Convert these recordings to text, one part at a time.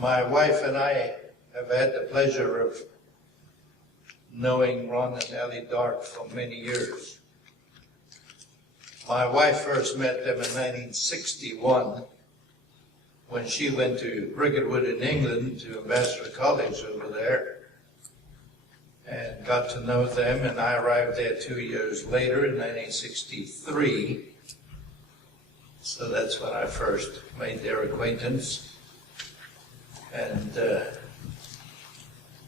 My wife and I have had the pleasure of knowing Ron and Ellie Dark for many years. My wife first met them in 1961 when she went to Briggetwood in England, to Ambassador College over there, and got to know them, and I arrived there 2 years later in 1963. So that's when I first made their acquaintance. And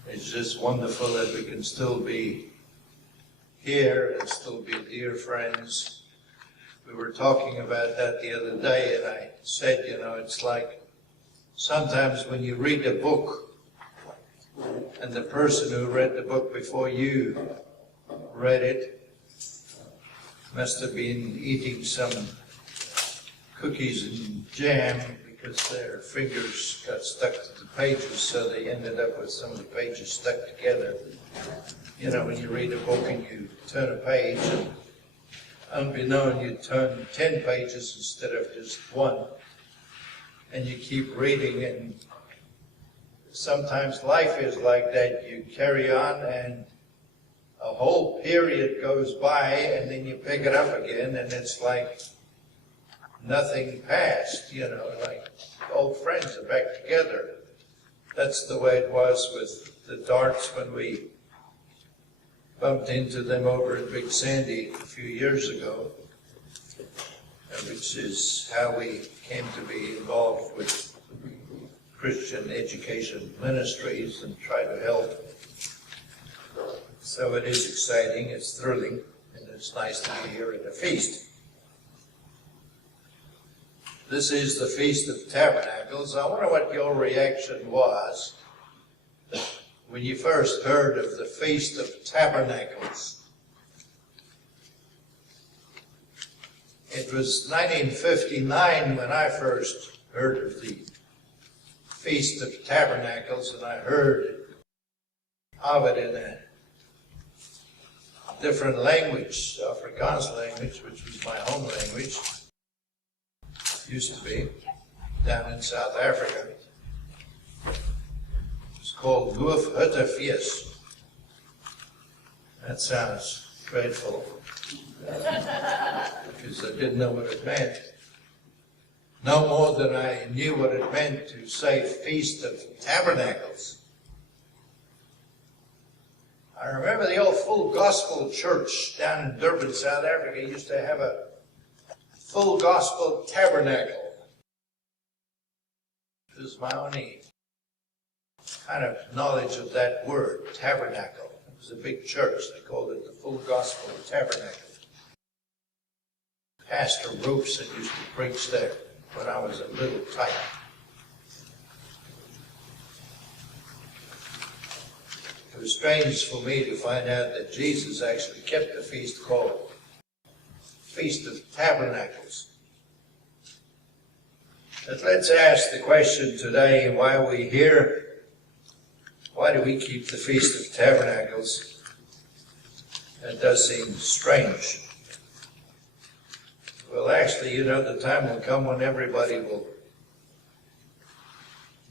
it's just wonderful that we can still be here and still be dear friends. We were talking about that the other day, and I said, you know, it's like sometimes when you read a book and the person who read the book before you read it must have been eating some cookies and jam because their fingers got stuck to the pages, so they ended up with some of the pages stuck together. You know, when you read a book and you turn a page, and unbeknown you turn 10 pages instead of just one, and you keep reading, and sometimes life is like that. You carry on and a whole period goes by, and then you pick it up again, and it's like nothing passed, you know, like old friends are back together. That's the way it was with the Darks when we bumped into them over at Big Sandy a few years ago, which is how we came to be involved with Christian education ministries and try to help. So it is exciting, it's thrilling, and it's nice to be here at the feast. This is the Feast of Tabernacles. I wonder what your reaction was when you first heard of the Feast of Tabernacles. It was 1959 when I first heard of the Feast of Tabernacles, and I heard of it in a different language, Afrikaans language, which was my home language. Used to be, down in South Africa. It's called Feest. That sounds dreadful, because I didn't know what it meant. No more than I knew what it meant to say Feast of Tabernacles. I remember the old Full Gospel Church down in Durban, South Africa, used to have a Full Gospel Tabernacle. This is my only kind of knowledge of that word, tabernacle. It was a big church. They called it the Full Gospel Tabernacle. Pastor Roopson used to preach there when I was a little tyke. It was strange for me to find out that Jesus actually kept a feast called Feast of Tabernacles. But let's ask the question today, why are we here? Why do we keep the Feast of Tabernacles? That does seem strange. Well, actually, you know, the time will come when everybody will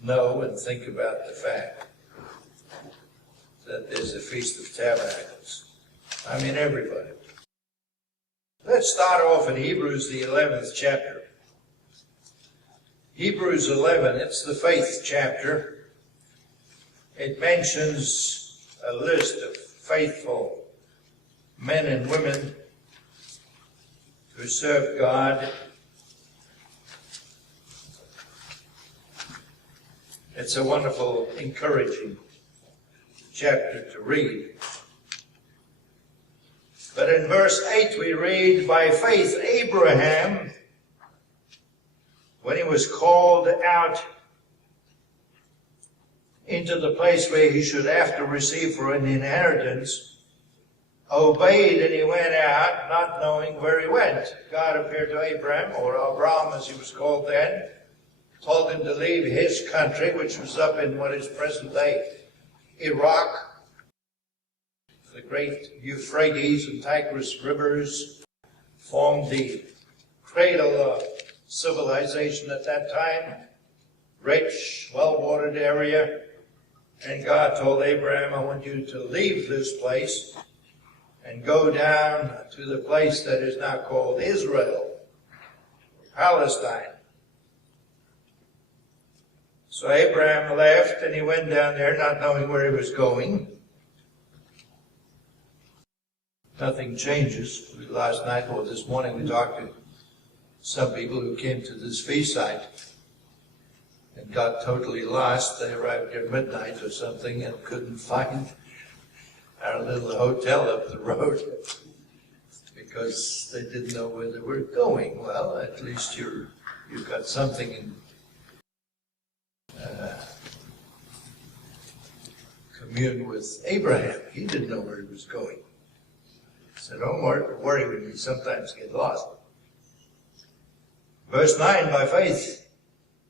know and think about the fact that there's a Feast of Tabernacles. I mean, everybody. Let's start off in Hebrews, the 11th chapter. Hebrews 11, it's the faith chapter. It mentions a list of faithful men and women who served God. It's a wonderful, encouraging chapter to read. But in verse 8 we read, by faith Abraham, when he was called out into the place where he should after receive for an inheritance, obeyed, and he went out, not knowing where he went. God appeared to Abraham, or Abram as he was called then, told him to leave his country, which was up in what is present-day Iraq. The great Euphrates and Tigris rivers formed the cradle of civilization at that time. rich, well-watered area. And God told Abraham, I want you to leave this place and go down to the place that is now called Israel, Palestine. So Abraham left and he went down there not knowing where he was going. Nothing changes. Last night or this morning we talked to some people who came to this feast site and got totally lost. They arrived at midnight or something and couldn't find our little hotel up the road because they didn't know where they were going. Well, at least you've got something in commune with Abraham. He didn't know where he was going. So don't worry when you sometimes get lost. Verse 9, by faith,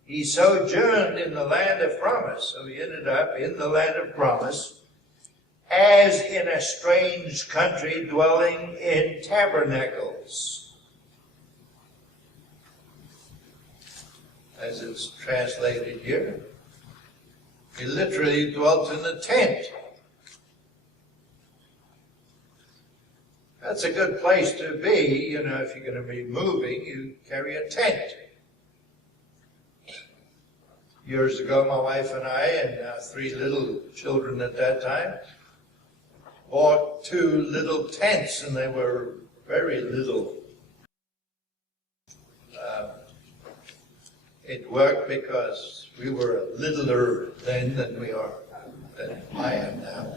he sojourned in the land of promise. So he ended up in the land of promise, as in a strange country, dwelling in tabernacles. As it's translated here. He literally dwelt in a tent. That's a good place to be. You know, if you're going to be moving, you carry a tent. Years ago, my wife and I, and our 3 little children at that time, bought 2 little tents, and they were very little. It worked because we were littler then than I am now.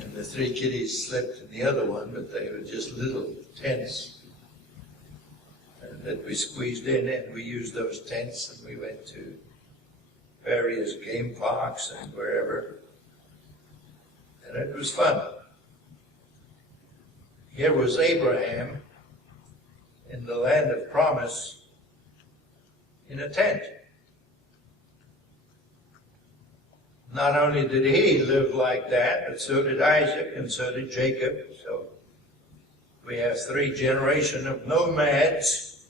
And the 3 kiddies slept in the other one, but they were just little tents that we squeezed in, and we used those tents, and we went to various game parks and wherever. And it was fun. Here was Abraham in the land of promise in a tent. Not only did he live like that, but so did Isaac and so did Jacob. So we have 3 generations of nomads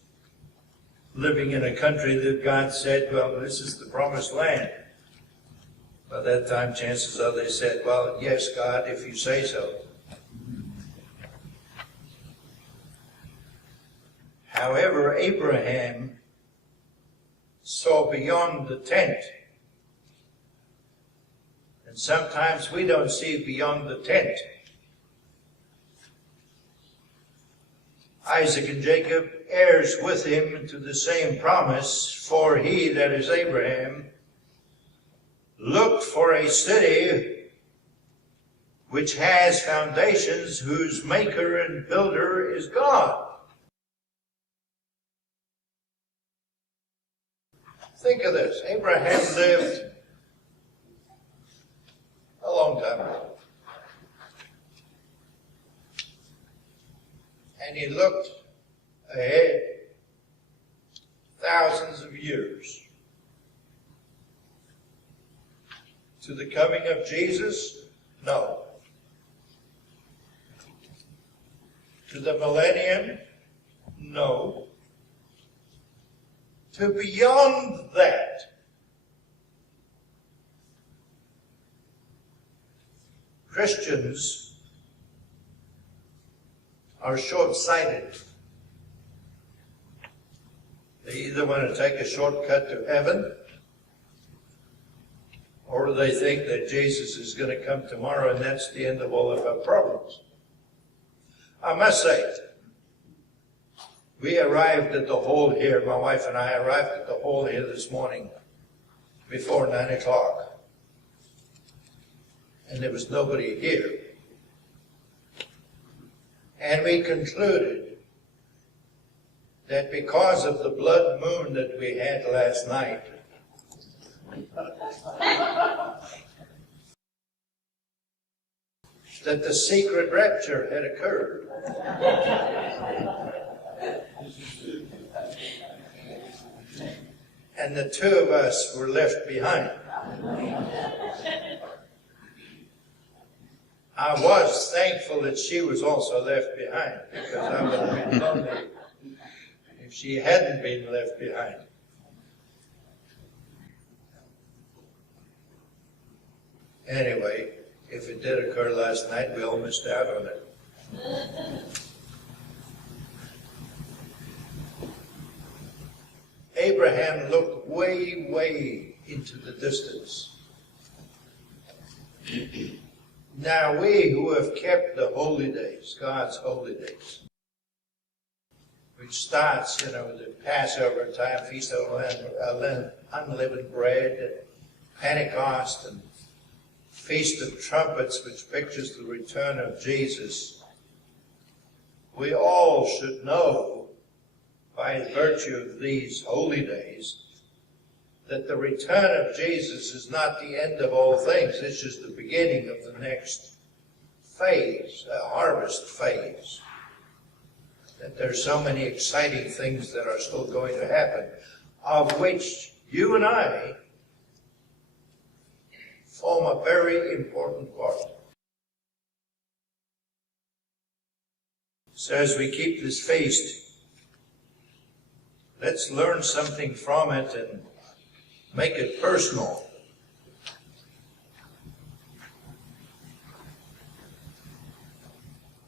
living in a country that God said, well, this is the promised land. By that time, chances are they said, well, yes, God, if you say so. However, Abraham saw beyond the tent. And sometimes we don't see beyond the tent. Isaac and Jacob, heirs with him into the same promise, for he, that is Abraham, looked for a city which has foundations, whose maker and builder is God. Think of this. Abraham lived a long time ago. And he looked ahead thousands of years to the coming of Jesus? No. To the millennium? No. To beyond that. Christians are short-sighted. They either want to take a shortcut to heaven, or they think that Jesus is going to come tomorrow and that's the end of all of our problems. I must say, we arrived at the hall here, my wife and I arrived at the hall here this morning before 9 o'clock. And there was nobody here. And we concluded that because of the blood moon that we had last night, that the secret rapture had occurred. And the 2 of us were left behind. I was thankful that she was also left behind, because I would have been lonely if if she hadn't been left behind. Anyway, if it did occur last night, we all missed out on it. Abraham looked way, way into the distance. Now we who have kept the holy days, God's holy days, which starts, the Passover time, Feast of Unleavened Bread, and Pentecost, and Feast of Trumpets, which pictures the return of Jesus, we all should know, by virtue of these holy days, that the return of Jesus is not the end of all things. It's just the beginning of the next phase, a harvest phase. That there's so many exciting things that are still going to happen, of which you and I form a very important part. So as we keep this feast, let's learn something from it and make it personal.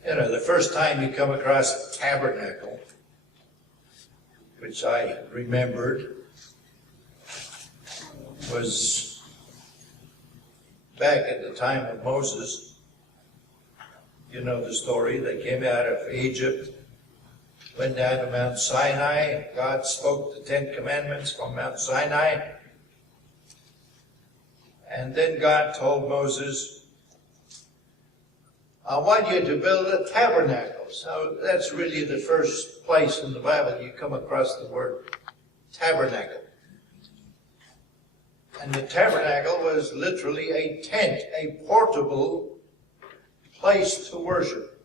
The first time you come across a tabernacle, which I remembered, was back at the time of Moses. You know the story. They came out of Egypt, went down to Mount Sinai. God spoke the 10 Commandments from Mount Sinai. And then God told Moses, I want you to build a tabernacle. So that's really the first place in the Bible you come across the word tabernacle. And the tabernacle was literally a tent, a portable place to worship.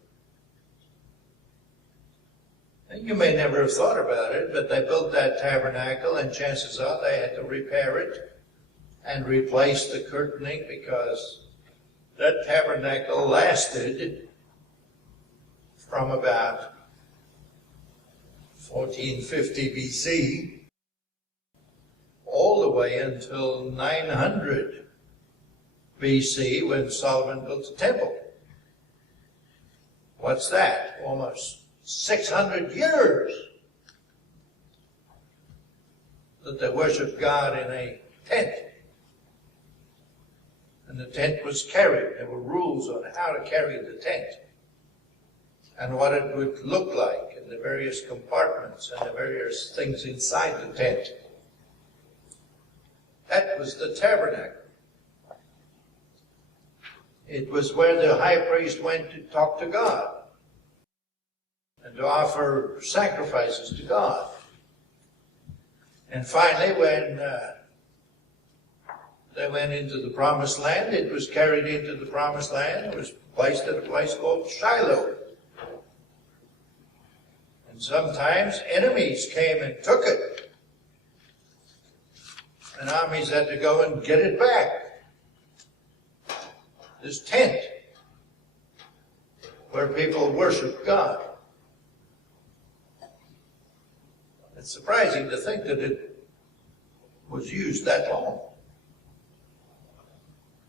And you may never have thought about it, but they built that tabernacle, and chances are they had to repair it and replace the curtaining, because that tabernacle lasted from about 1450 BC all the way until 900 BC when Solomon built the temple. What's that? Almost 600 years that they worshiped God in a tent. And the tent was carried. There were rules on how to carry the tent and what it would look like, and the various compartments and the various things inside the tent. That was the tabernacle. It was where the high priest went to talk to God and to offer sacrifices to God. And finally, when they went into the promised land, it was carried into the promised land. It was placed at a place called Shiloh. And sometimes enemies came and took it. And armies had to go and get it back. This tent where people worship God. It's surprising to think that it was used that long.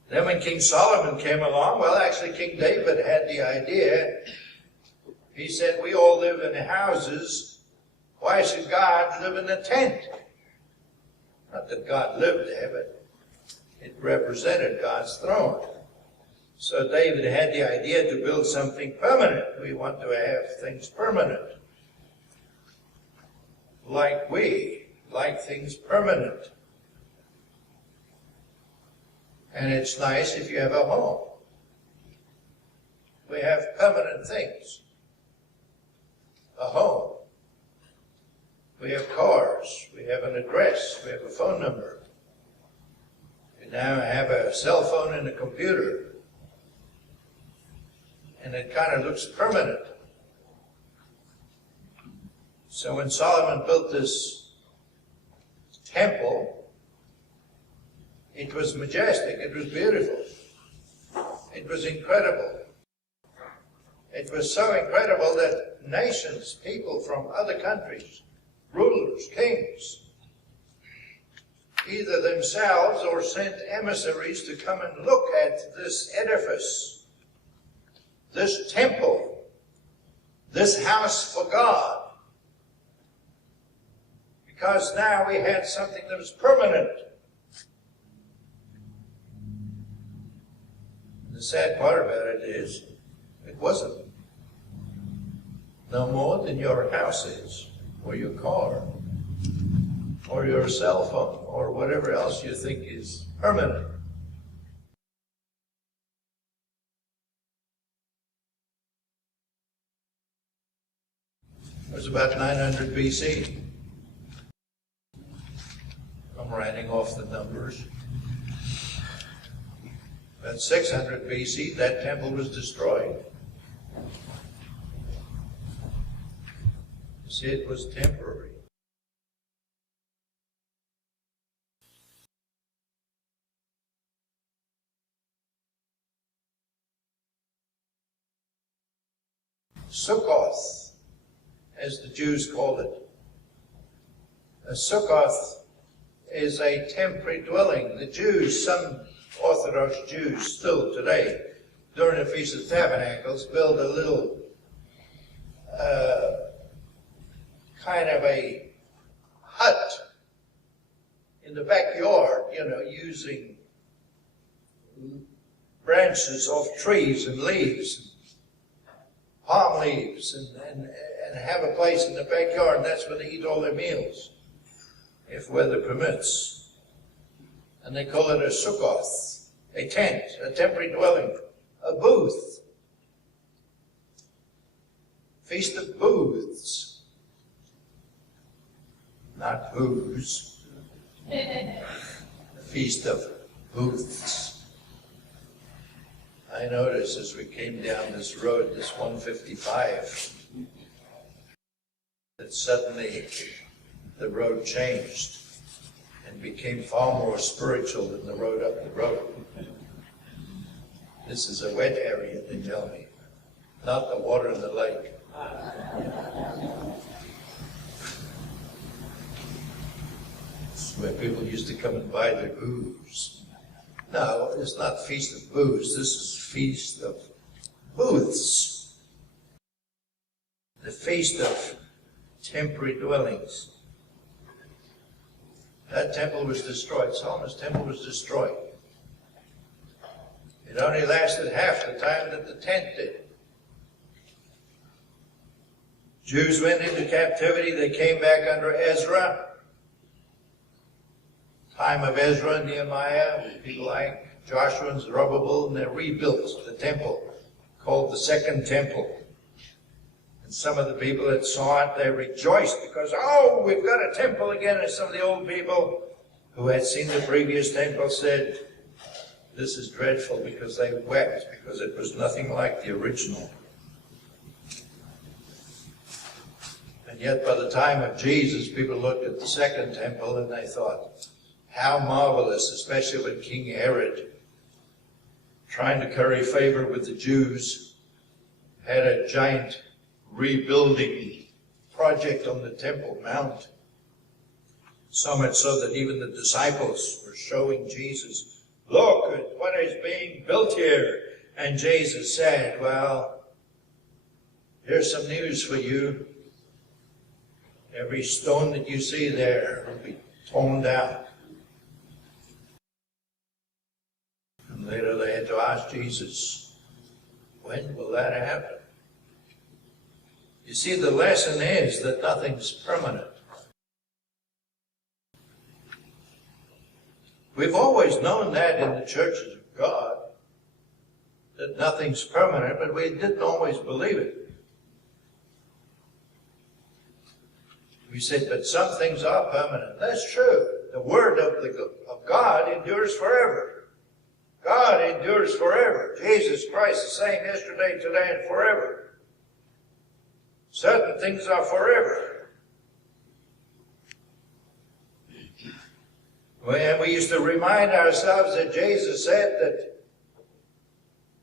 Then when King Solomon came along, well, actually King David had the idea. He said, we all live in houses. Why should God live in a tent? Not that God lived there, but it represented God's throne. So David had the idea to build something permanent. We want to have things permanent. Like things permanent. And it's nice if you have a home. We have permanent things. A home. We have cars. We have an address. We have a phone number. We now have a cell phone and a computer. And it kind of looks permanent. So when Solomon built this temple, it was majestic. It was beautiful. It was incredible. It was so incredible that nations, people from other countries, rulers, kings, either themselves or sent emissaries to come and look at this edifice, this temple, this house for God. Because now we had something that was permanent. And the sad part about it is, it wasn't. No more than your house is, or your car, or your cell phone, or whatever else you think is permanent. It was about 900 BC. I'm writing off the numbers. About 600 BC, that temple was destroyed. You see, it was temporary. Sukkoth, as the Jews called it. A Sukkoth is a temporary dwelling. The Jews, some Orthodox Jews still today, during the Feast of Tabernacles, build a little kind of a hut in the backyard, using branches off trees and leaves, palm leaves, and have a place in the backyard, and that's where they eat all their meals, if weather permits. And they call it a Sukkoth, a tent, a temporary dwelling, a booth. Feast of Booths. Not booze. A Feast of Booths. I noticed as we came down this road, this 155, that suddenly the road changed and became far more spiritual than the road up the road. This is a wet area, they tell me, not the water in the lake. It's where people used to come and buy their booze. No, it's not Feast of Booze. This is Feast of Booths. The Feast of Temporary Dwellings. That temple was destroyed. Solomon's temple was destroyed. It only lasted half the time that the tent did. Jews went into captivity. They came back under Ezra. Time of Ezra and Nehemiah, people like Joshua and Zerubbabel, and they rebuilt the temple, called the Second Temple. And some of the people that saw it, they rejoiced because, oh, we've got a temple again. And some of the old people who had seen the previous temple said, this is dreadful, because they wept, because it was nothing like the original. And yet by the time of Jesus, people looked at the Second Temple and they thought, how marvelous, especially when King Herod, trying to curry favor with the Jews, had a giant rebuilding project on the Temple Mount. So much so that even the disciples were showing Jesus, look at what is being built here. And Jesus said, well, here's some news for you. Every stone that you see there will be torn down. And later they had to ask Jesus, when will that happen? You see, the lesson is that nothing's permanent. We've always known that in the churches of God, that nothing's permanent, but we didn't always believe it. We said, but some things are permanent. That's true. The word of God endures forever. God endures forever. Jesus Christ is the same yesterday, today, and forever. Certain things are forever. And we used to remind ourselves that Jesus said that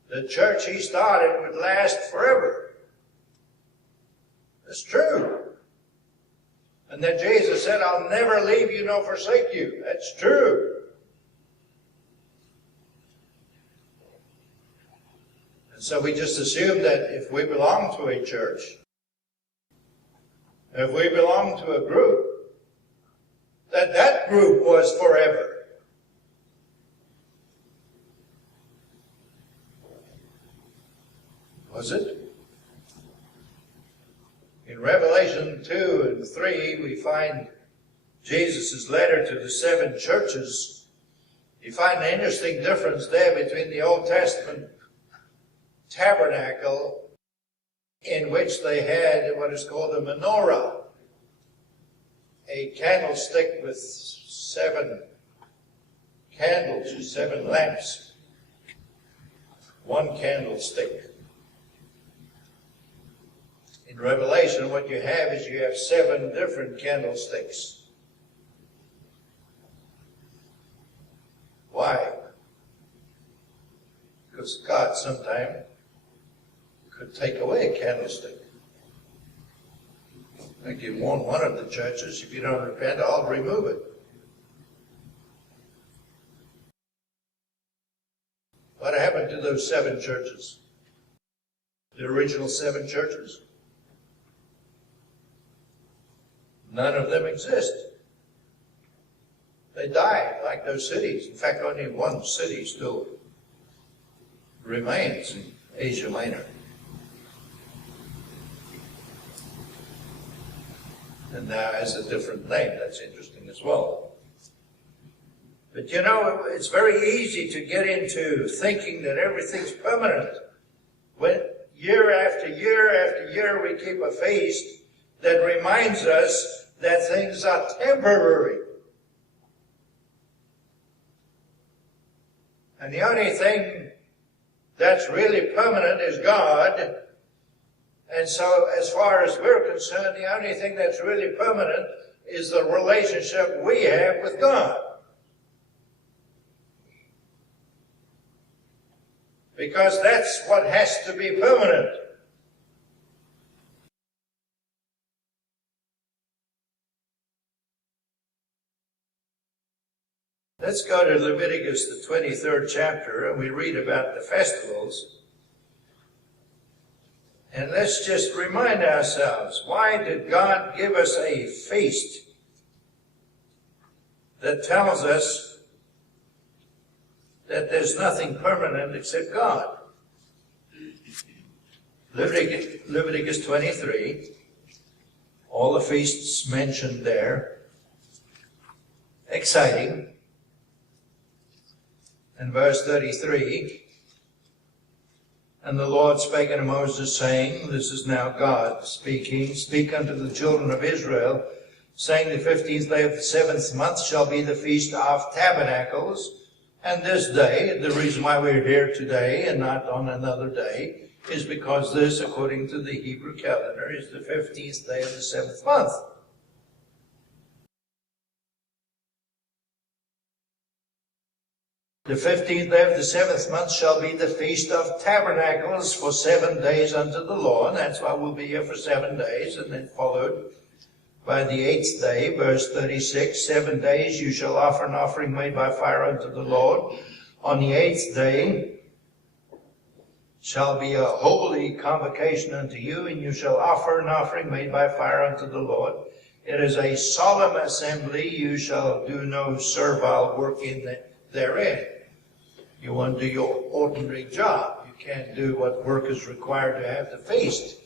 the church he started would last forever. It's true. And then Jesus said, I'll never leave you nor forsake you. That's true. And so we just assume that if we belong to a church, if we belong to a group, that that group was forever. Was it? In Revelation 2 and 3, we find Jesus' letter to the 7 churches. You find an interesting difference there between the Old Testament tabernacle, in which they had what is called a menorah, a candlestick with 7 candles, or 7 lamps, 1 candlestick. In Revelation, what you have is you have 7 different candlesticks. Why? Because God sometime could take away a candlestick. Like you warn one of the churches, if you don't repent, I'll remove it. What happened to those 7 churches? The original 7 churches? None of them exist. They died like those cities. In fact, only one city still remains in Asia Minor. And now has a different name. That's interesting as well. But you know, it's very easy to get into thinking that everything's permanent. When year after year after year we keep a feast that reminds us that things are temporary. And the only thing that's really permanent is God. And so as far as we're concerned, the only thing that's really permanent is the relationship we have with God. Because that's what has to be permanent. Let's go to Leviticus, the 23rd chapter, and we read about the festivals. And let's just remind ourselves, why did God give us a feast that tells us that there's nothing permanent except God? Leviticus 23, all the feasts mentioned there, exciting. In verse 33, and the Lord spake unto Moses, saying, this is now God speaking, speak unto the children of Israel, saying, the 15th day of the 7th month shall be the feast of tabernacles. And this day, the reason why we're here today and not on another day, is because this, according to the Hebrew calendar, is the 15th day of the 7th month. The 15th day of the 7th month shall be the feast of tabernacles for 7 days unto the Lord. That's why we'll be here for 7 days, and then followed by the 8th day, verse 36, 7 days you shall offer an offering made by fire unto the Lord. On the 8th day shall be a holy convocation unto you, and you shall offer an offering made by fire unto the Lord. It is a solemn assembly, you shall do no servile work therein. You want to do your ordinary job. You can't do what work is required to have the feast.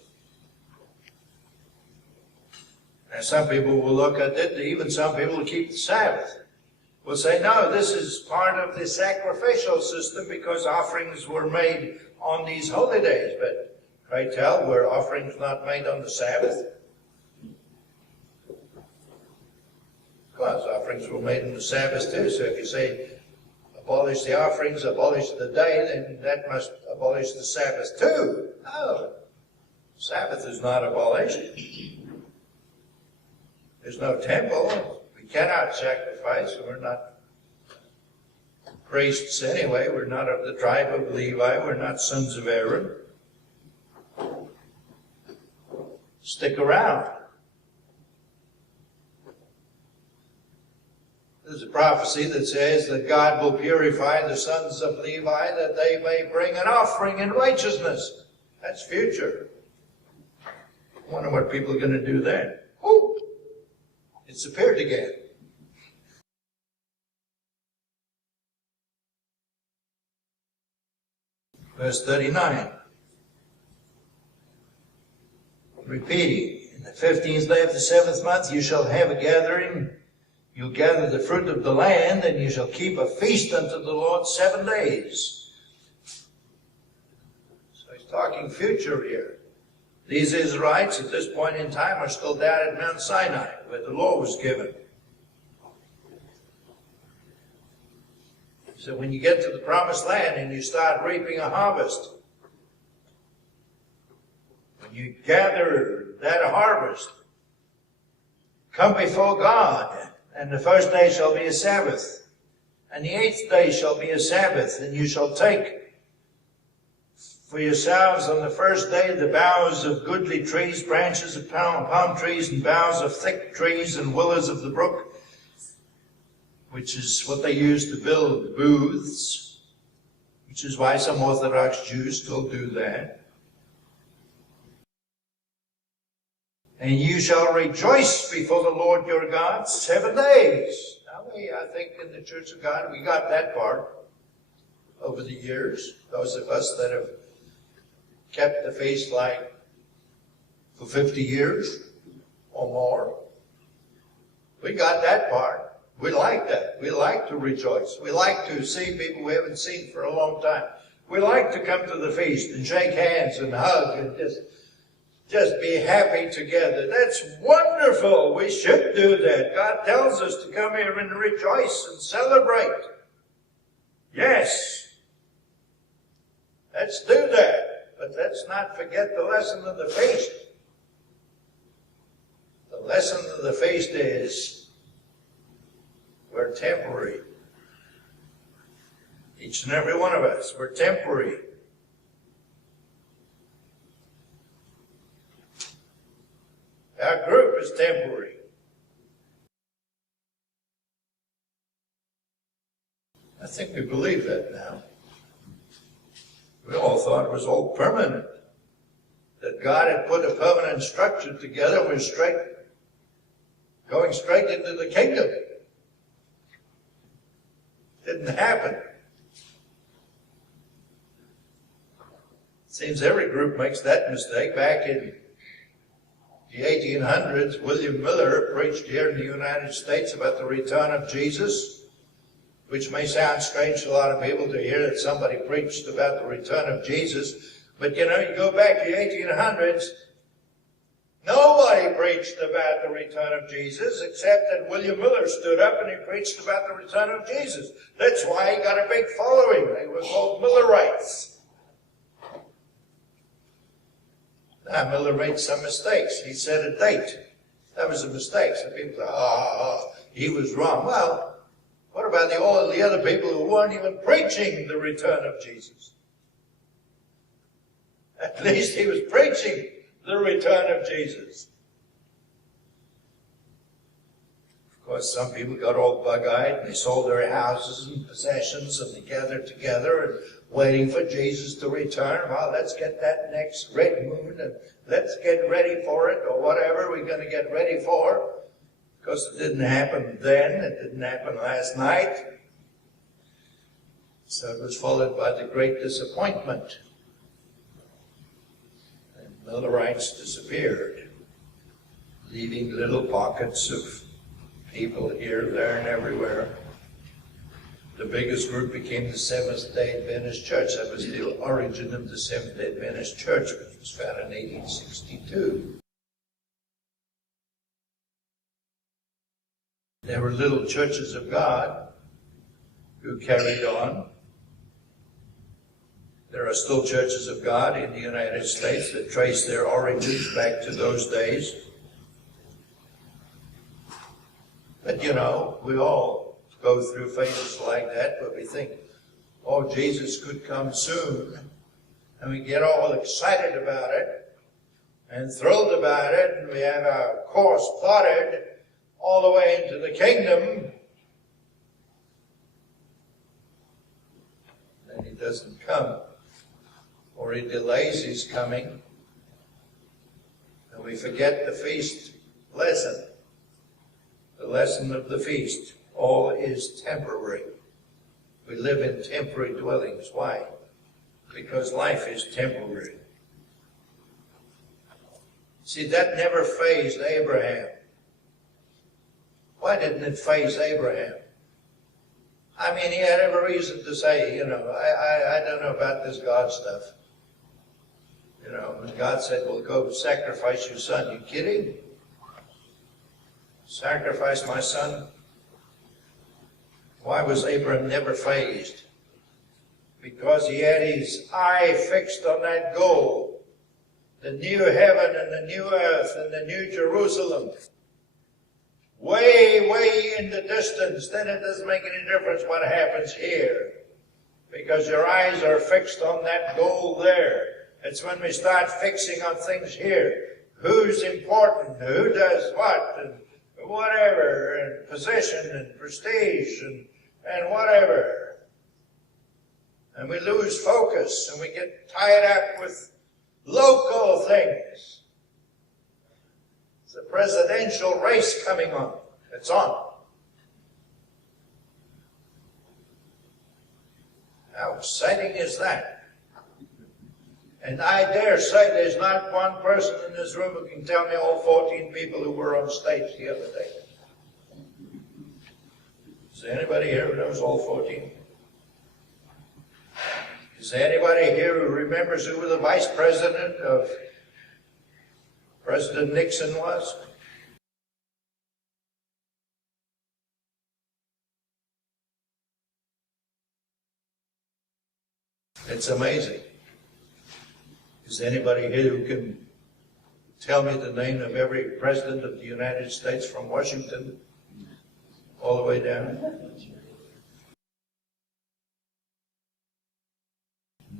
And some people will look at it, even some people will keep the Sabbath. Will say, no, this is part of the sacrificial system because offerings were made on these holy days. But pray tell, were offerings not made on the Sabbath? Of course, offerings were made on the Sabbath too. So if you say, abolish the offerings, abolish the day, then that must abolish the Sabbath too. No, Sabbath is not abolished. There's no temple. We cannot sacrifice. We're not priests anyway. We're not of the tribe of Levi. We're not sons of Aaron. Stick around. There's a prophecy that says that God will purify the sons of Levi that they may bring an offering in righteousness. That's future. I wonder what people are going to do then. Oh, it's appeared again. Verse 39. Repeating, in the 15th day of the 7th month you shall have a gathering. You'll gather the fruit of the land, and you shall keep a feast unto the Lord 7 days. So he's talking future here. These Israelites at this point in time are still down at Mount Sinai, where the law was given. So when you get to the promised land and you start reaping a harvest, when you gather that harvest, come before God, and the first day shall be a Sabbath, and the 8th day shall be a Sabbath, and you shall take for yourselves on the first day the boughs of goodly trees, branches of palm trees, and boughs of thick trees, and willows of the brook, which is what they used to build booths, which is why some Orthodox Jews still do that. And you shall rejoice before the Lord your God 7 days. Now, I think in the Church of God, we got that part over the years. Those of us that have kept the feast like for 50 years or more, we got that part. We like that. We like to rejoice. We like to see people we haven't seen for a long time. We like to come to the feast and shake hands and hug and just be happy together. That's wonderful. We should do that. God tells us to come here and rejoice and celebrate. Yes. Let's do that. But let's not forget the lesson of the feast. The lesson of the feast is we're temporary. Each and every one of us, we're temporary. Our group is temporary. I think we believe that now. We all thought it was all permanent. That God had put a permanent structure together. We're going straight into the kingdom. Didn't happen. Seems every group makes that mistake. Back in the 1800s, William Miller preached here in the United States about the return of Jesus, which may sound strange to a lot of people to hear that somebody preached about the return of Jesus. But you go back to the 1800s, nobody preached about the return of Jesus except that William Miller stood up and he preached about the return of Jesus. That's why he got a big following. They were called Millerites. Now, Miller made some mistakes. He said a date. That was a mistake. So people say, he was wrong. Well, what about all the other people who weren't even preaching the return of Jesus? At least he was preaching the return of Jesus. Of course, some people got all bug-eyed and they sold their houses and possessions and they gathered together and waiting for Jesus to return. Well, let's get that next red moon and let's get ready for it, or whatever we're going to get ready for. Because it didn't happen then. It didn't happen last night. So it was followed by the great disappointment. And Millerites disappeared, leaving little pockets of people here, there, and everywhere. The biggest group became the Seventh-day Adventist Church. That was the origin of the Seventh-day Adventist Church, which was founded in 1862. There were little churches of God who carried on. There are still churches of God in the United States that trace their origins back to those days. But we all go through phases like that, but we think, Jesus could come soon. And we get all excited about it and thrilled about it, and we have our course plotted all the way into the kingdom. doesn't come, or he delays his coming, and we forget the feast lesson. The lesson of the feast, all is temporary. We live in temporary dwellings. Why? Because life is temporary. See, that never fazed Abraham. Why didn't it faze Abraham? I mean, he had every reason to say, I don't know about this God stuff. When God said, well, go sacrifice your son. You kidding? Sacrifice my son? Why was Abraham never fazed? Because he had his eye fixed on that goal. The new heaven and the new earth and the new Jerusalem. Way, way in the distance. Then it doesn't make any difference what happens here. Because your eyes are fixed on that goal there. It's when we start fixing on things here. Who's important? Who does what? And whatever. And position and prestige and whatever. And we lose focus and we get tied up with local things. It's a presidential race coming on. It's on. How exciting is that? And I dare say there's not one person in this room who can tell me all 14 people who were on stage the other day. Is there anybody here who knows all 14? Is there anybody here who remembers who the vice president of President Nixon was? It's amazing. Is there anybody here who can tell me the name of every president of the United States from Washington all the way down?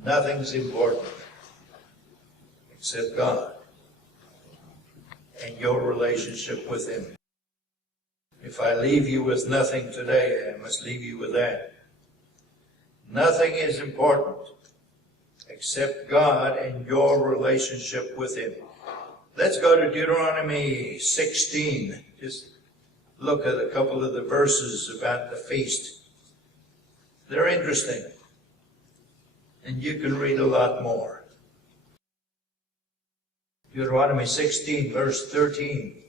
Nothing's important except God and your relationship with Him. If I leave you with nothing today, I must leave you with that. Nothing is important except God and your relationship with Him. Let's go to Deuteronomy 16. Just look at a couple of the verses about the feast. They're interesting. And you can read a lot more. Deuteronomy 16, verse 13.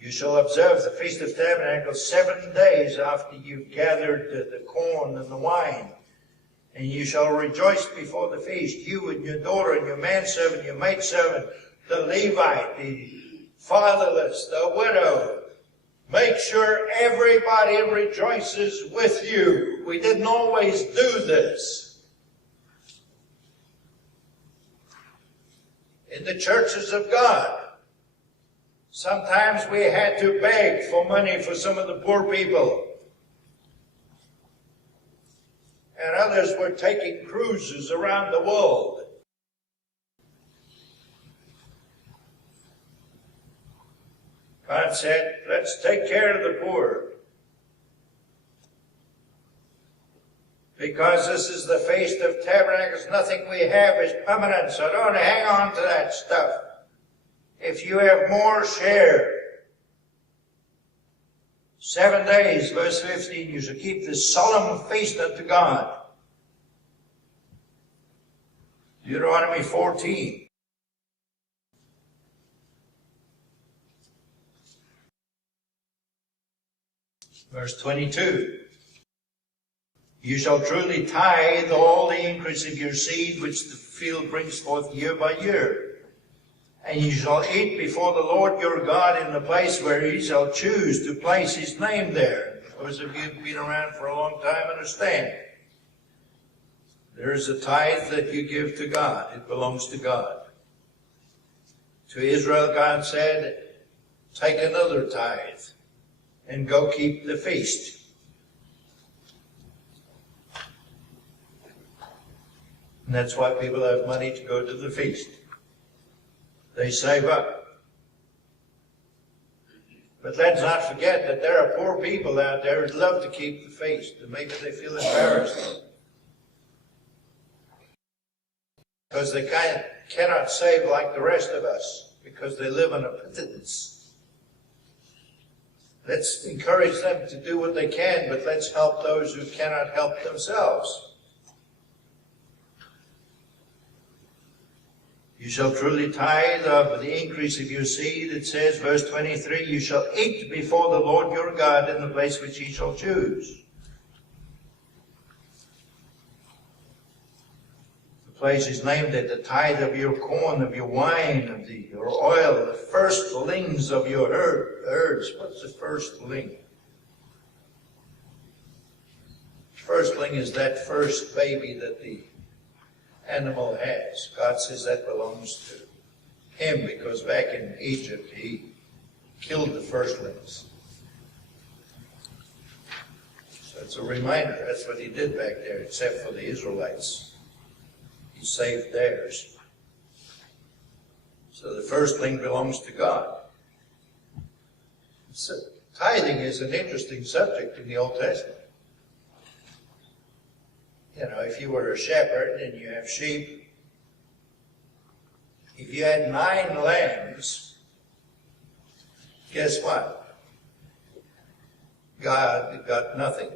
You shall observe the Feast of Tabernacles 7 days after you've gathered the corn and the wine. And you shall rejoice before the feast, you and your daughter and your manservant, your maidservant, the Levite, the fatherless, the widow. Make sure everybody rejoices with you. We didn't always do this. In the churches of God, sometimes we had to beg for money for some of the poor people. And others were taking cruises around the world. God said, let's take care of the poor. Because this is the Feast of Tabernacles, nothing we have is permanent, so don't hang on to that stuff. If you have more, share. 7 days, verse 15, you shall keep this solemn feast unto God. Deuteronomy 14. Verse 22. You shall truly tithe all the increase of your seed which the field brings forth year by year. And you shall eat before the Lord your God in the place where He shall choose to place His name there. Those of you who have been around for a long time understand. There is a tithe that you give to God. It belongs to God. To Israel, God said, take another tithe and go keep the feast. And that's why people have money to go to the feast. They save up. But let's not forget that there are poor people out there who love to keep the feast, and maybe they feel embarrassed. because they cannot save like the rest of us, because they live on a pittance. Let's encourage them to do what they can, but let's help those who cannot help themselves. You shall truly tithe of the increase of your seed, it says, verse 23, you shall eat before the Lord your God in the place which he shall choose. The place is named at the tithe of your corn, of your wine, of your oil, the firstlings of your herds. What's the firstling? Firstling is that first baby that the animal has. God says that belongs to him, because back in Egypt he killed the firstlings. So it's a reminder, that's what he did back there, except for the Israelites. He saved theirs. So the firstling belongs to God. So tithing is an interesting subject in the Old Testament. You know, if you were a shepherd and you have sheep, if you had 9 lambs, guess what? God got nothing.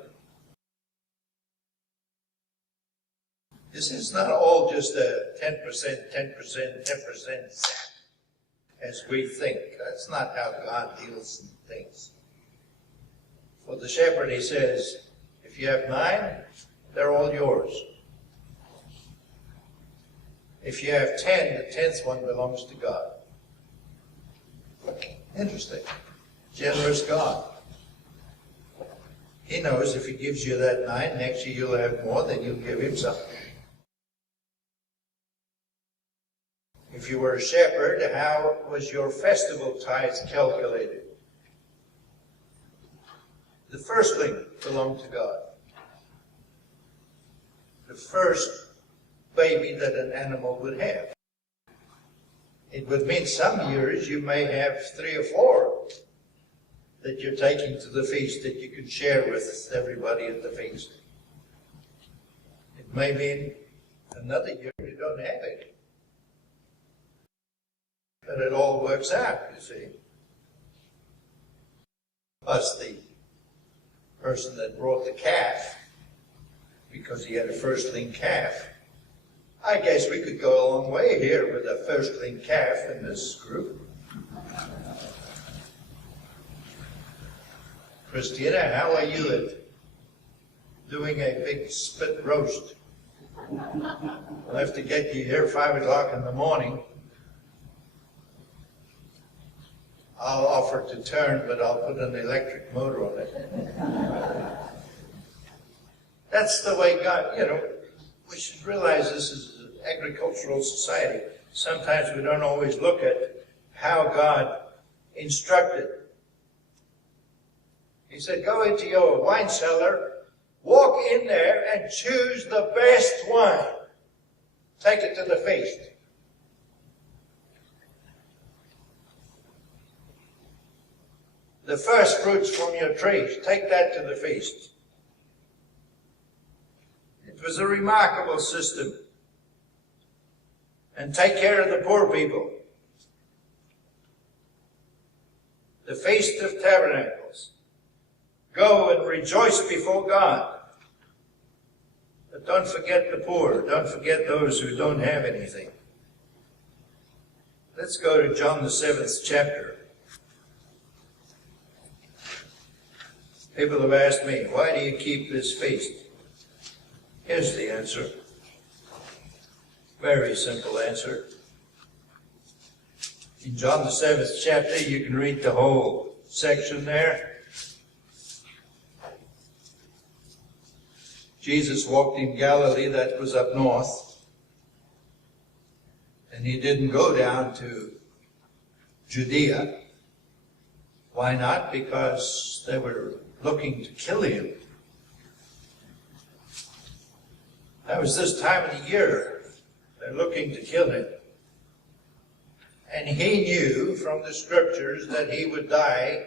This is not all just a 10%, 10%, 10%, as we think. That's not how God deals in things. For the shepherd, he says, if you have 9, they're all yours. If you have 10, the 10th one belongs to God. Interesting. Generous God. He knows if he gives you that 9, next year you'll have more, then you'll give him something. If you were a shepherd, how was your festival tithes calculated? The firstling belonged to God. The first baby that an animal would have. It would mean some years you may have 3 or 4 that you're taking to the feast that you can share with everybody at the feast. It may mean another year you don't have any. But it all works out, you see. Plus the person that brought the calf, because he had a firstling calf. I guess we could go a long way here with a firstling calf in this group. Christina, how are you at doing a big spit roast? We'll have to get you here 5 o'clock in the morning. I'll offer to turn, but I'll put an electric motor on it. That's the way God, we should realize this is an agricultural society. Sometimes we don't always look at how God instructed. He said, go into your wine cellar, walk in there and choose the best wine. Take it to the feast. The first fruits from your trees, take that to the feast. It was a remarkable system. And take care of the poor people. The Feast of Tabernacles. Go and rejoice before God. But don't forget the poor. Don't forget those who don't have anything. Let's go to John the 7th chapter. People have asked me, why do you keep this feast? Here's the answer. Very simple answer. In John the 7th chapter, you can read the whole section there. Jesus walked in Galilee, that was up north. And he didn't go down to Judea. Why not? Because they were looking to kill him. That was this time of the year. They're looking to kill him. And he knew from the scriptures that he would die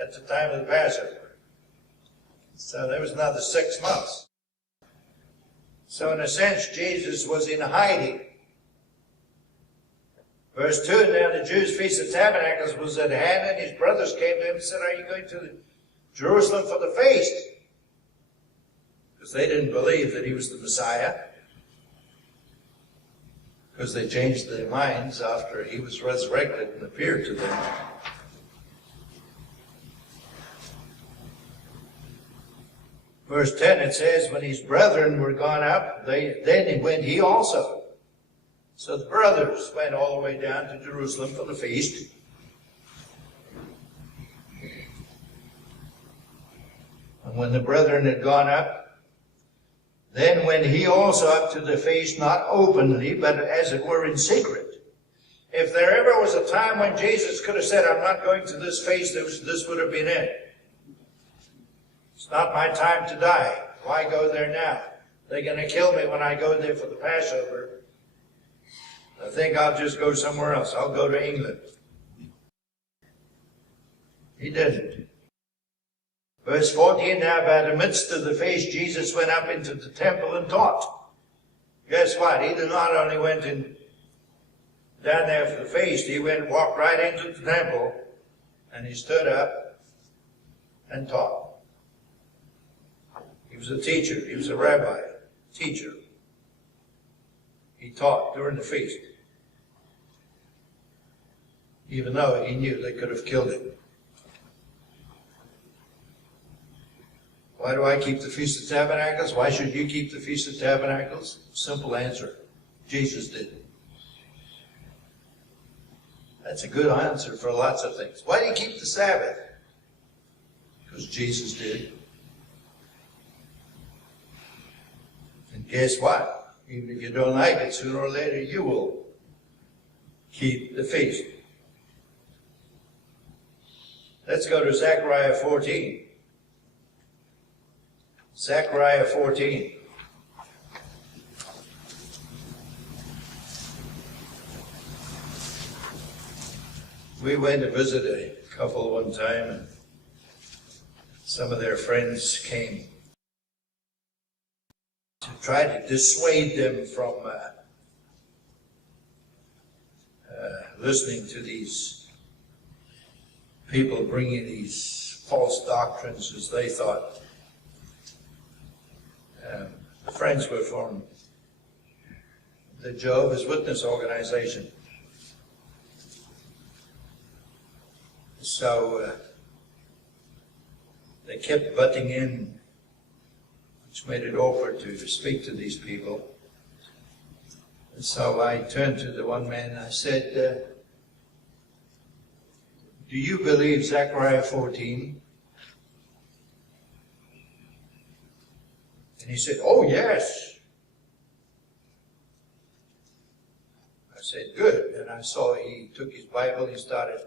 at the time of the Passover. So there was another 6 months. So in a sense, Jesus was in hiding. Verse 2, now the Jews' Feast of Tabernacles was at hand, and his brothers came to him and said, are you going to Jerusalem for the feast? Because they didn't believe that he was the Messiah. Because they changed their minds after he was resurrected and appeared to them. Verse 10, it says, when his brethren were gone up, then went he also. So the brothers went all the way down to Jerusalem for the feast. And when the brethren had gone up, then went he also up to the feast, not openly, but as it were in secret. If there ever was a time when Jesus could have said, I'm not going to this feast, this would have been it. It's not my time to die. Why go there now? They're going to kill me when I go there for the Passover. I think I'll just go somewhere else. I'll go to England. He didn't. Verse 14, now about the midst of the feast, Jesus went up into the temple and taught. Guess what? He not only went down there for the feast, he walked right into the temple, and he stood up and taught. He was a teacher. He was a rabbi, teacher. He taught during the feast, even though he knew they could have killed him. Why do I keep the Feast of Tabernacles? Why should you keep the Feast of Tabernacles? Simple answer. Jesus did. That's a good answer for lots of things. Why do you keep the Sabbath? Because Jesus did. And guess what? Even if you don't like it, sooner or later you will keep the feast. Let's go to Zechariah 14. Zechariah 14. We went to visit a couple one time, and some of their friends came to try to dissuade them from listening to these people bringing these false doctrines, as they thought. The friends were from the Jehovah's Witness organization. So they kept butting in, which made it awkward to speak to these people. And so I turned to the one man and I said, do you believe Zechariah 14? And he said, oh, yes. I said, good. And I saw he took his Bible and he started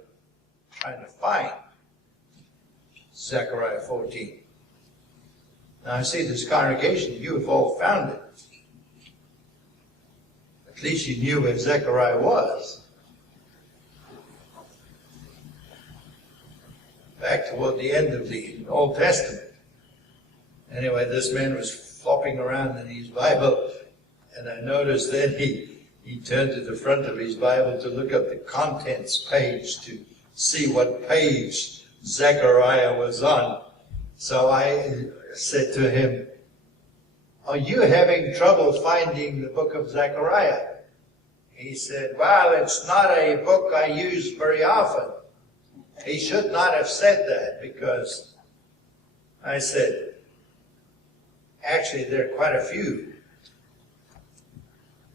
trying to find Zechariah 14. Now I see this congregation, you have all found it. At least you knew where Zechariah was. Back toward the end of the Old Testament. Anyway, this man was flopping around in his Bible, and I noticed then he turned to the front of his Bible to look up the contents page to see what page Zechariah was on. So I said to him, are you having trouble finding the book of Zechariah? He said, well, it's not a book I use very often. He should not have said that, because I said, actually, there are quite a few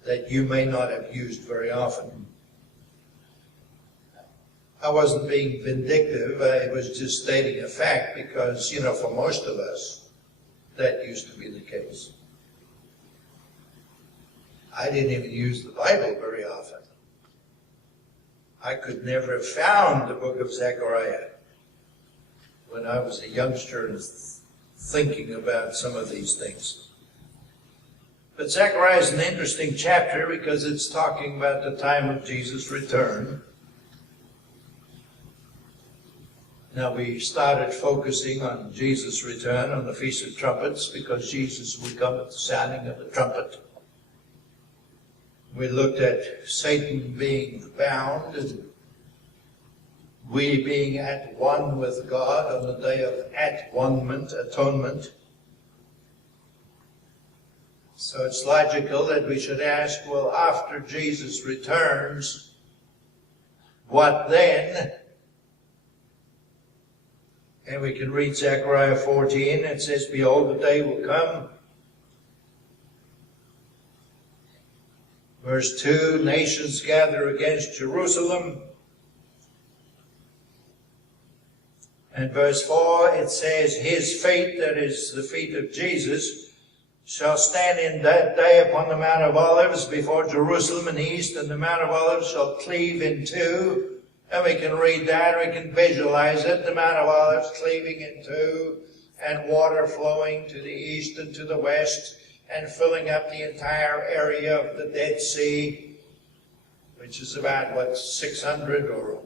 that you may not have used very often. I wasn't being vindictive. I was just stating a fact because, you know, for most of us, that used to be the case. I didn't even use the Bible very often. I could never have found the book of Zechariah when I was a youngster and thinking about some of these things. But Zechariah is an interesting chapter because it's talking about the time of Jesus' return. Now we started focusing on Jesus' return on the Feast of Trumpets because Jesus would come at the sounding of the trumpet. We looked at Satan being bound and we being at one with God on the day of atonement. So it's logical that we should ask, well, after Jesus returns, what then? And we can read Zechariah 14. It says, behold, the day will come. Verse 2, nations gather against Jerusalem. And verse 4, it says, his feet, that is the feet of Jesus, shall stand in that day upon the Mount of Olives before Jerusalem in the east, and the Mount of Olives shall cleave in two. And we can read that, we can visualize it, the Mount of Olives cleaving in two, and water flowing to the east and to the west, and filling up the entire area of the Dead Sea, which is about, 600 or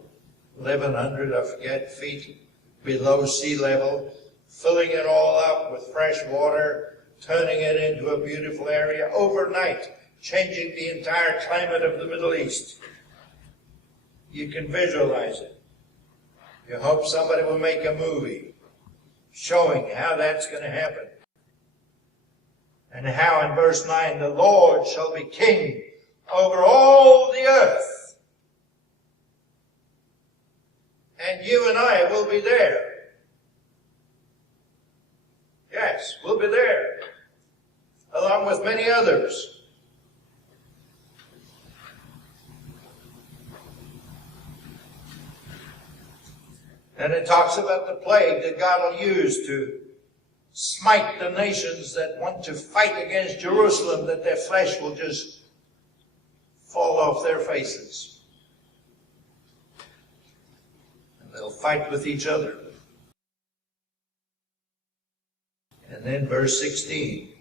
1,100, I forget, feet below sea level, filling it all up with fresh water, turning it into a beautiful area overnight, changing the entire climate of the Middle East. You can visualize it. You hope somebody will make a movie showing how that's going to happen. And how in verse 9, the Lord shall be king over all the earth. And you and I will be there. Yes, we'll be there, along with many others. And it talks about the plague that God will use to smite the nations that want to fight against Jerusalem, that their flesh will just fall off their faces. And they'll fight with each other. And then verse 16,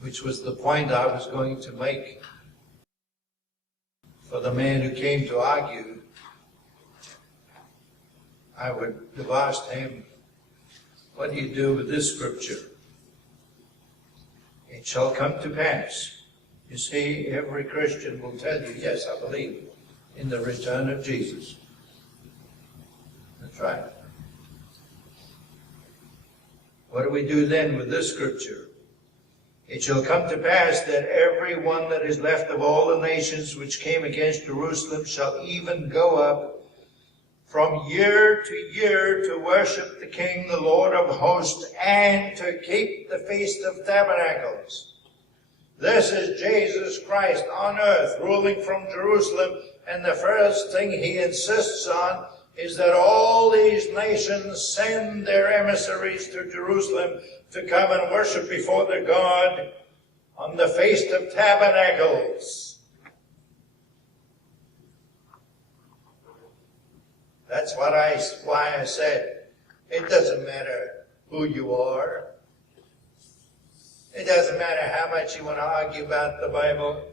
which was the point I was going to make for the man who came to argue. I would have asked him, what do you do with this scripture? It shall come to pass. You see, every Christian will tell you, yes, I believe in the return of Jesus. That's right. What do we do then with this scripture? It shall come to pass that every one that is left of all the nations which came against Jerusalem shall even go up from year to year to worship the King, the Lord of hosts, and to keep the Feast of Tabernacles. This is Jesus Christ on earth, ruling from Jerusalem, and the first thing he insists on is that all these nations send their emissaries to Jerusalem to come and worship before their God on the Feast of Tabernacles. That's why I said, it doesn't matter who you are. It doesn't matter how much you want to argue about the Bible.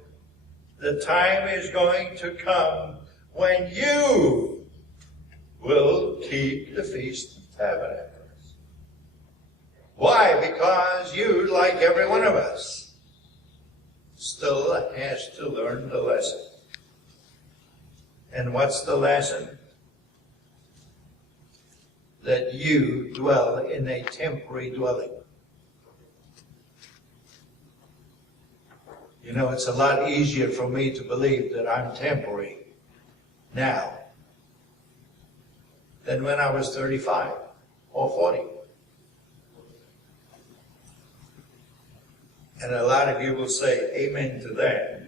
The time is going to come when you will keep the Feast of Tabernacles. Why? Because you, like every one of us, still has to learn the lesson. And what's the lesson? That you dwell in a temporary dwelling. You know, it's a lot easier for me to believe that I'm temporary now than when I was 35 or 40. And a lot of you will say amen to that.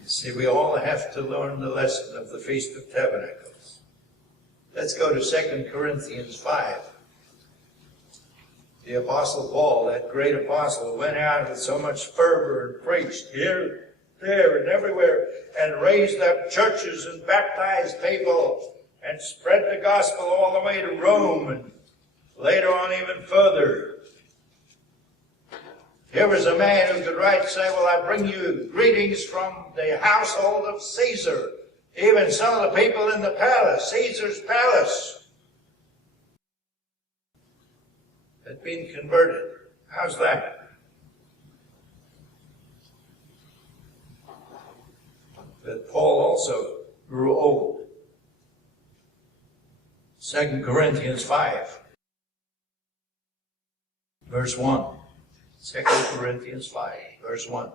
You see, we all have to learn the lesson of the Feast of Tabernacles. Let's go to 2 Corinthians 5. The Apostle Paul, that great apostle, went out with so much fervor and preached here, there, and everywhere, and raised up churches and baptized people and spread the gospel all the way to Rome and later on even further. Here was a man who could write and say, well, I bring you greetings from the household of Caesar. Even some of the people in the palace, Caesar's palace, had been converted. How's that? But Paul also grew old. 2 Corinthians 5, verse 1. 2 Corinthians 5, verse 1.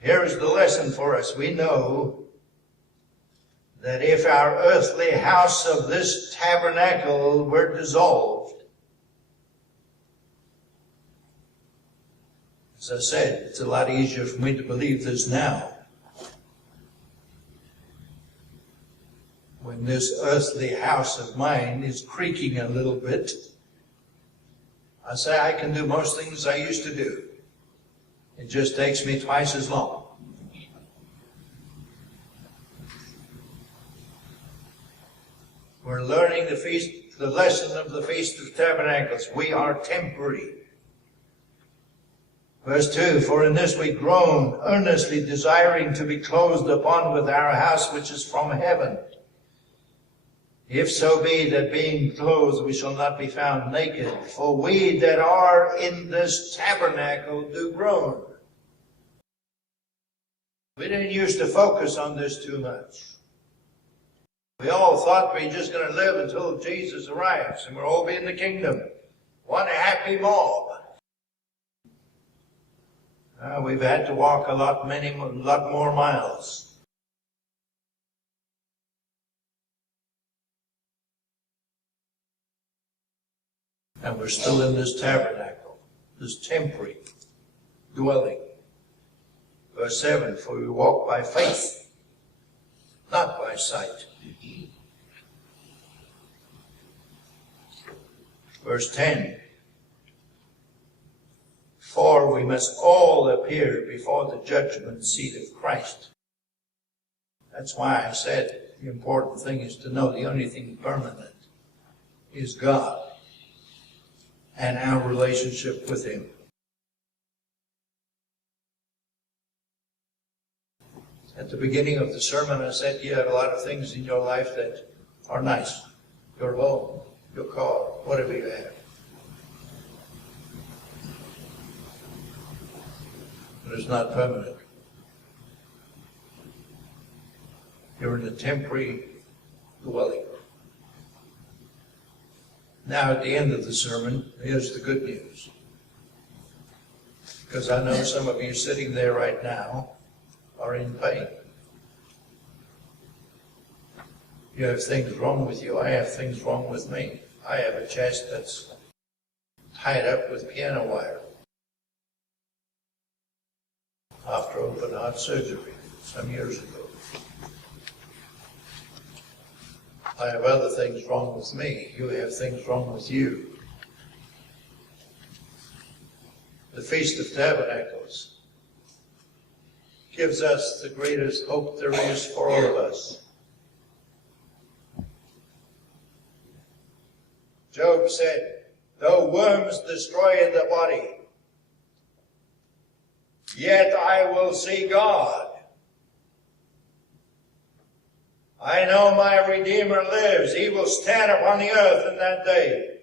Here is the lesson for us. We know that if our earthly house of this tabernacle were dissolved, as I said, it's a lot easier for me to believe this now. When this earthly house of mine is creaking a little bit, I say I can do most things I used to do. It just takes me twice as long. We're learning the lesson of the Feast of Tabernacles. We are temporary. Verse 2, for in this we groan, earnestly desiring to be clothed upon with our house which is from heaven. If so be that being clothed we shall not be found naked, for we that are in this tabernacle do groan. We didn't used to focus on this too much. We all thought we were just going to live until Jesus arrives and we'll all be in the kingdom. One happy mob. We've had to walk a lot more miles. And we're still in this tabernacle, this temporary dwelling. Verse 7, for we walk by faith, not by sight. Verse 10, for we must all appear before the judgment seat of Christ. That's why I said the important thing is to know the only thing permanent is God and our relationship with Him. At the beginning of the sermon, I said you have a lot of things in your life that are nice. Your home, your car, whatever you have. But it's not permanent. You're in a temporary dwelling. Now, at the end of the sermon, here's the good news. Because I know some of you sitting there right now are in pain. You have things wrong with you. I have things wrong with me. I have a chest that's tied up with piano wire after open heart surgery some years ago. I have other things wrong with me. You have things wrong with you. The Feast of Tabernacles gives us the greatest hope there is for all of us. Job said, though worms destroy the body, yet I will see God. I know my Redeemer lives. He will stand upon the earth in that day.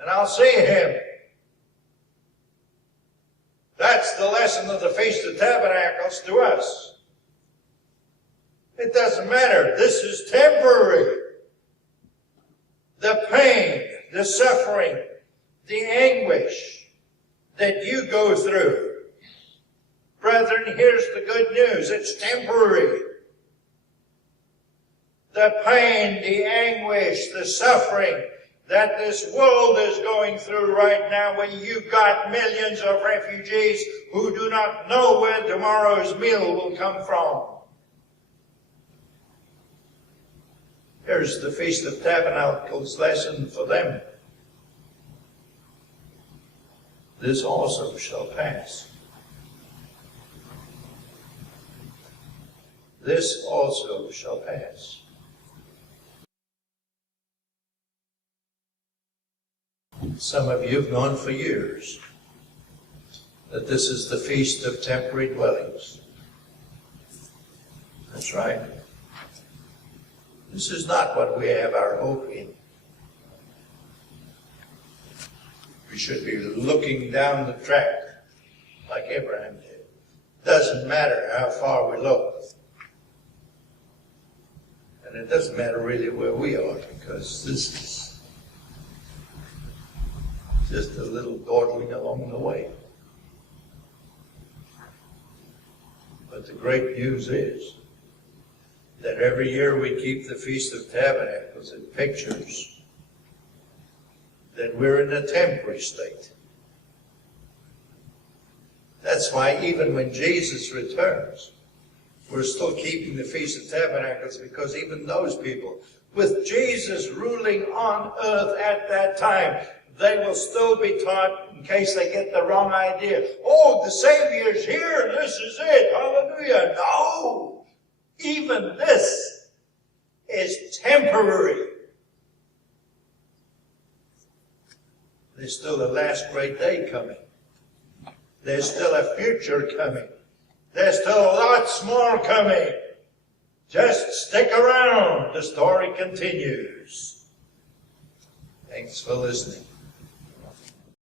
And I'll see Him. That's the lesson of the Feast of Tabernacles to us. It doesn't matter. This is temporary. The pain, the suffering, the anguish that you go through. Brethren, here's the good news. It's temporary. The pain, the anguish, the suffering that this world is going through right now, when you've got millions of refugees who do not know where tomorrow's meal will come from. Here's the Feast of Tabernacles lesson for them. This also shall pass. This also shall pass. Some of you have known for years that this is the Feast of Temporary Dwellings. That's right. This is not what we have our hope in. We should be looking down the track like Abraham did. Doesn't matter how far we look. And it doesn't matter really where we are, because this is just a little dawdling along the way. But the great news is that every year we keep the Feast of Tabernacles. It pictures that we're in a temporary state. That's why even when Jesus returns, we're still keeping the Feast of Tabernacles, because even those people, with Jesus ruling on earth at that time, they will still be taught, in case they get the wrong idea, oh, the Savior's here, this is it, hallelujah. No! Even this is temporary. There's still a last great day coming. There's still a future coming. There's still lots more coming. Just stick around. The story continues. Thanks for listening.